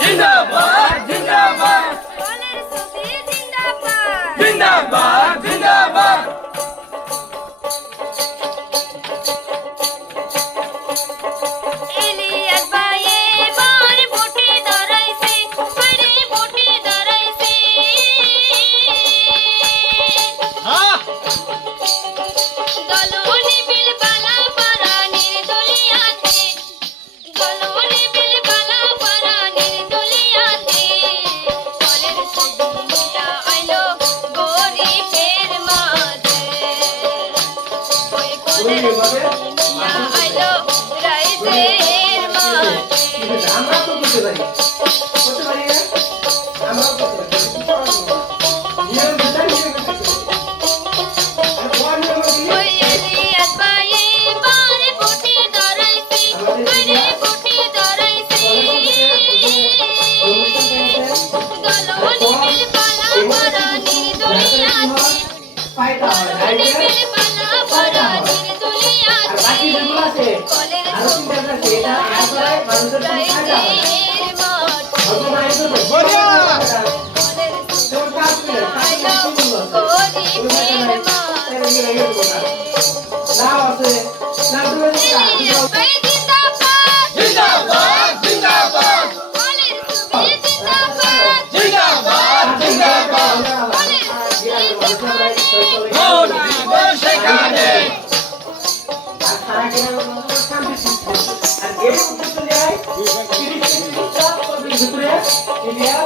জিন্দাবাদ জিন্দাবাদ কলের ছবি জিন্দাবাদ জিন্দাবাদ জিন্দাবাদ ইলিয়াস ভাই এবার ভোটে দাঁড়াইছে আরে ভোটে দাঁড়াইছে গলনে বিল বালা পারা নির্দলিয়াতে গলনে বিল বালা পারা নির্দলিয়াতে কলের ছবিটা আইলো গরিবের মাঝে ওই কলের ছবিটা আইলো রাইজের মাঝে আমরা তো করতে পারি না আমরাও করতে পারি নিয়ম বিচার নিয়ে ওই ইলিয়াস ভাই এবার ভোটে দাঁড়াইছে আরে ভোটে দাঁড়াইছে গলনে বিল বালা পারা নির্দলিয়াতে ফায়দা হয় গলনে বিল বালা পারা নির্দলিয়াতে কলের চিন্তা করছে এটা একবারে মানুষের ফায়দা হয় রাইজের মাঝে অর্গানাইজ করবে কলের তোর কাজ কি আইলো গরিবের মাঝে নাও আছে নাও তুমি ইলিয়াস ভাই জিন্দাবাদ জিন্দাবাদ জিন্দাবাদ কলের ছবি জিন্দাবাদ জিন্দাবাদ জিন্দাবাদ কলের ছবি জিন্দাবাদ ভোট দিব সেখানে আর সারা গ্রামের মানুষ শান্তি আর এই উদ্দেশ্য নিয়ে 30 ভিতরে ইন্ডিয়া